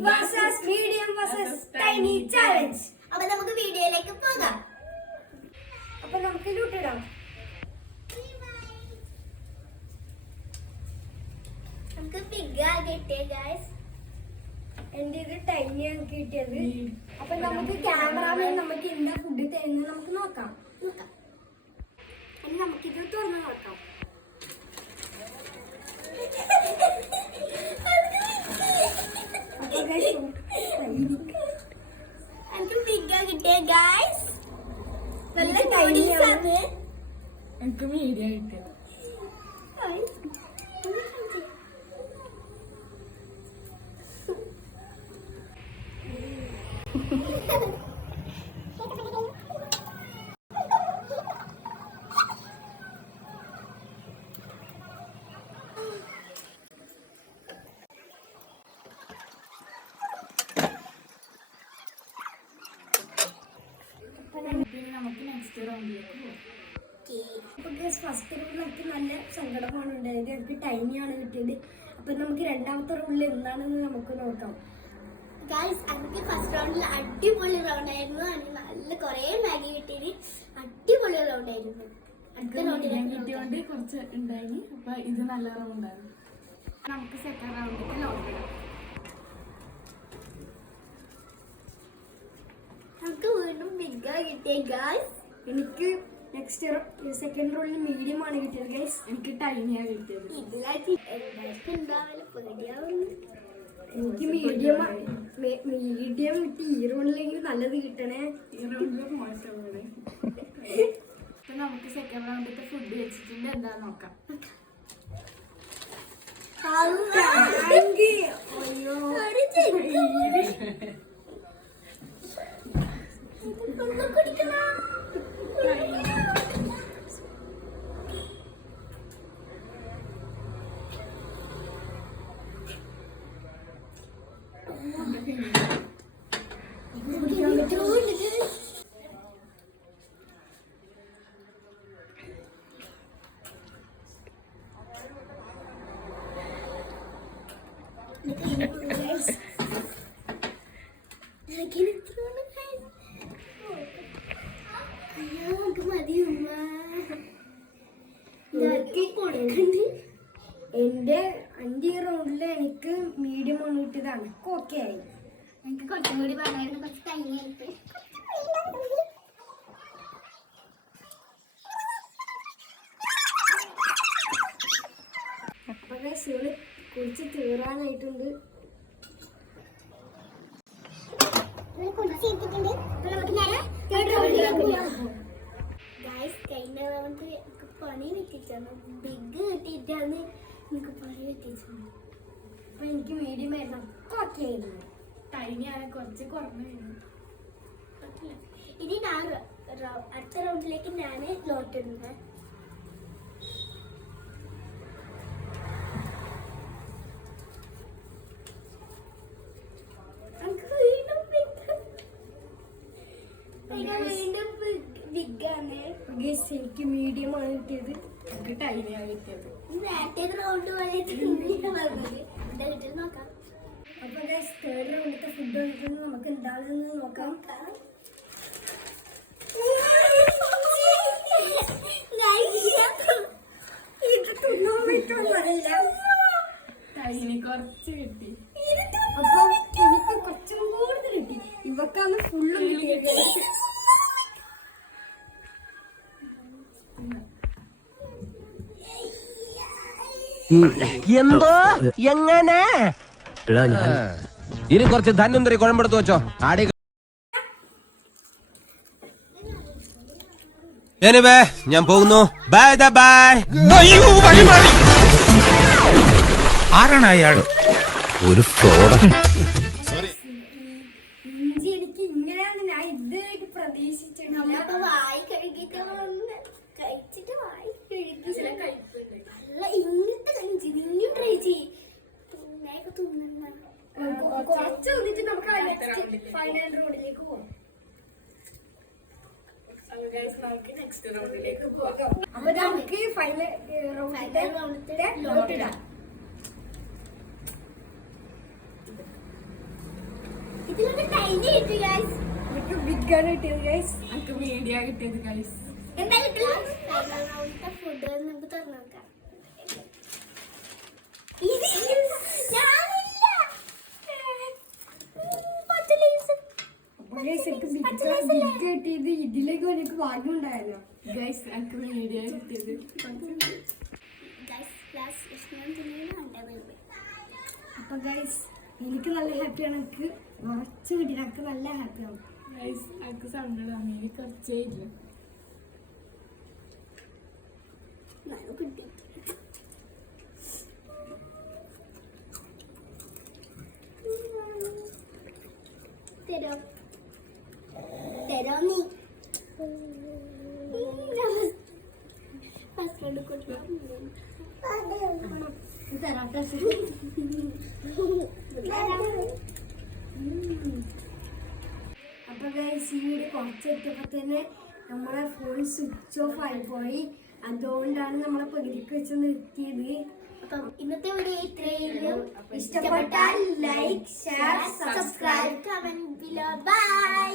Big versus medium versus tiny challenge. അപ്പൊ നമുക്ക് വീഡിയോയിലേക്ക് പോകാം. അപ്പൊ നമുക്ക് ലൂട്ടിടാം. നമുക്ക് ബിഗ് കിട്ടിയ ഗൈസ്. എന്റെ ഇത് ടൈനിയാണ് കിട്ടിയത്. അപ്പൊ നമുക്ക് ക്യാമറാമാൻ നമുക്ക് എന്താ ഫുഡ് തരുന്നത് നമുക്ക് നോക്കാം. നമുക്കിത് തുറന്ന് നോക്കാം. എനിക്ക് ബിഗ് കിട്ടിയ ഗൈസ്. നല്ല ടൈനിയാണ്. എനിക്ക് മീഡിയ കിട്ടിയത്. നമുക്ക് നെക്സ്റ്റ് റൗണ്ടിലേക്ക് പോകാം. ഫസ്റ്റ് റൗണ്ടിൽ നമുക്ക് നല്ല സങ്കടമാണ് ഉണ്ടായത്. നമുക്ക് ടൈമിയാണ് കിട്ടിയത്. അപ്പൊ നമുക്ക് രണ്ടാമത്തെ റൗണ്ടിൽ എന്താണെന്ന് നമുക്ക് നോക്കാം. എനിക്ക് ഫസ്റ്റ് റൗണ്ടിൽ അടിപൊളി റൗണ്ട് ആയിരുന്നു. നല്ല കുറെ മാഗി കിട്ടിയത് അടിപൊളി റൗണ്ട് ആയിരുന്നു. അടുത്ത റൗണ്ടിൽ കുറച്ച് ഉണ്ടായി. അപ്പൊ ഇത് നല്ല റൗണ്ടായിരുന്നു. നമുക്ക് സെക്കൻഡ് റൗണ്ടിലേക്ക് നോക്കാം. നമുക്ക് വീണ്ടും ബിഗ് കിട്ടിയ ഗൈസ്. എനിക്ക് നെക്സ്റ്റ് സെക്കൻഡ് റൗണ്ടിൽ മീഡിയം ആണ് കിട്ടിയത് ഗൈസ്. എനിക്ക് ടൈനിയാണ് കിട്ടിയത്. എനിക്ക് മീഡിയം കിട്ടി. ഈ റൗണ്ടിലെങ്കിൽ നല്ലത് കിട്ടണേ. ഈ റൗണ്ടിൽ മോശമാണ്. അപ്പൊ നമുക്ക് സെക്കൻഡ് റൗണ്ടിലത്തെ ഫുഡ് വെച്ചിട്ടുണ്ട്. എന്താ നോക്കാം. എന്റെ 5 റൗണ്ടില് എനിക്ക് മീഡിയം ആണ് കിട്ടിയതാണ്. ഓക്കെ ആയി. എനിക്ക് കുറച്ചും കൂടി പറഞ്ഞായിരുന്നു. കുറച്ച് കഴിഞ്ഞായിട്ട് അപ്പൊ കുറിച്ച് തീറാനായിട്ടുണ്ട്. കഴിഞ്ഞ റൗണ്ട് എനിക്ക് പണി വെട്ടിച്ചാണ്. ബിഗ് കിട്ടിയിട്ടാണ് എനിക്ക് പണി വെട്ടിച്ചത്. അപ്പൊ എനിക്ക് മീഡിയം ആയിരുന്നു. ഓക്കെ ആയിരുന്നു. ടൈനിയാണ് കുറച്ച് കുറഞ്ഞായിരുന്നു. ഇനി ഞാൻ അടുത്ത റൗണ്ടിലേക്ക് ഞാൻ ലോട്ട് ഇടുന്നത്. എനിക്ക് മീഡിയം ആണ് കിട്ടിയത്. എനിക്ക് ടൈനിയാണ് കിട്ടിയത്. നോക്കാം. അപ്പൊ തേർഡ് റൗണ്ടിലത്തെ ഫുഡ് കഴിക്കുന്നത് നമുക്ക് എന്താണെന്ന് നോക്കാം. ഇത് തിന്നാൻ പറ്റുന്നില്ല. ടൈനി കുറച്ച് കിട്ടി. അപ്പൊ എനിക്ക് കുറച്ചും കൂടുതൽ കിട്ടി. ഇവക്കാണ് ഫുള്ളും കിട്ടിയത്. എന്തോ എങ്ങനെ ഇനി കുറച്ച് ധന്വന്തരി കുഴമ്പെടുത്ത് വെച്ചോ. ആടി ഞാൻ പോകുന്നു. Bye bye. ആരാണ് അയാള്? ഒരു ഫ്രോഡ്. ഇഞ്ചി എനിക്ക് ഇങ്ങനെയാണ് ഞാൻ ഇതുവരെ പ്രതീക്ഷിച്ചിട്ടില്ല. വായി കഴുകിട്ട് കഴിച്ചിട്ട് വായി കഴുകി ഇങ്ങനത്തെ ഇഞ്ചി നീ ട്രൈ ചെയ്യും. കുറച്ച് വന്നിട്ട് നമുക്ക് ഫൈനൽ റോഡിലേക്ക് പോകാം. നമുക്ക് നെക്സ്റ്റ് റൗണ്ടിലേക്ക് പോകാം. അപ്പൊ നമുക്ക് ഫൈനൽ റൗണ്ടിലെ ലോട്ട് ഇടാം. ഇതിലൊക്കെ ടൈനി കിട്ടി ഗൈസ്. എനിക്ക് ബിഗ് ആണ് കിട്ടിയത് ഗൈസ്. എനിക്ക് മീഡിയ കിട്ടിയത് ഗൈസ്. എന്താ കിട്ടില്ല? ഫുഡ് നമുക്ക് തുറന്നു നോക്കാം. ഞാനില്ല. പത്ത് ലേസ്. അപ്പൊ ഗൈസ് എനിക്ക് ബിഗ് കിട്ടിയത് ഇതിലേക്ക് എനിക്ക് ഭാഗ്യം ഉണ്ടായിരുന്നു. ഗൈസ് എനിക്ക് മീഡിയ കിട്ടിയത്. ഗൈസ് ലാസ്റ്റ് ഇഷ്ടം തിന്നുന്നുണ്ട്. അപ്പൊ ഗൈസ് എനിക്ക് നല്ല ഹാപ്പിയാണ്. എനിക്ക് കുറച്ച് കിട്ടി. എനിക്ക് നല്ല ഹാപ്പിയാണ്. ഗൈസ് എനിക്ക് സങ്കടം. മീഡിയ കുറച്ചേ ഇല്ല. കിട്ടി. തരോ തരോ നീ ഫസ്റ്റ് റൗണ്ട് കൊടുക്കാം. തരാട്ടെ. അപ്പൊ ഗൈസ് ഈ വീഡിയോ കുറച്ചെത്തിയപ്പോ തന്നെ നമ്മളെ ഫോൺ സ്വിച്ച് ഓഫ് ആയി പോയി. അതുകൊണ്ടാണ് നമ്മളെ പകുതിക്ക് വെച്ച് നിർത്തിയത്. അപ്പം ഇന്നത്തെ വീഡിയോ ഇത്രയും. ഇഷ്ടപ്പെട്ടാൽ like, share, subscribe, comment below. By.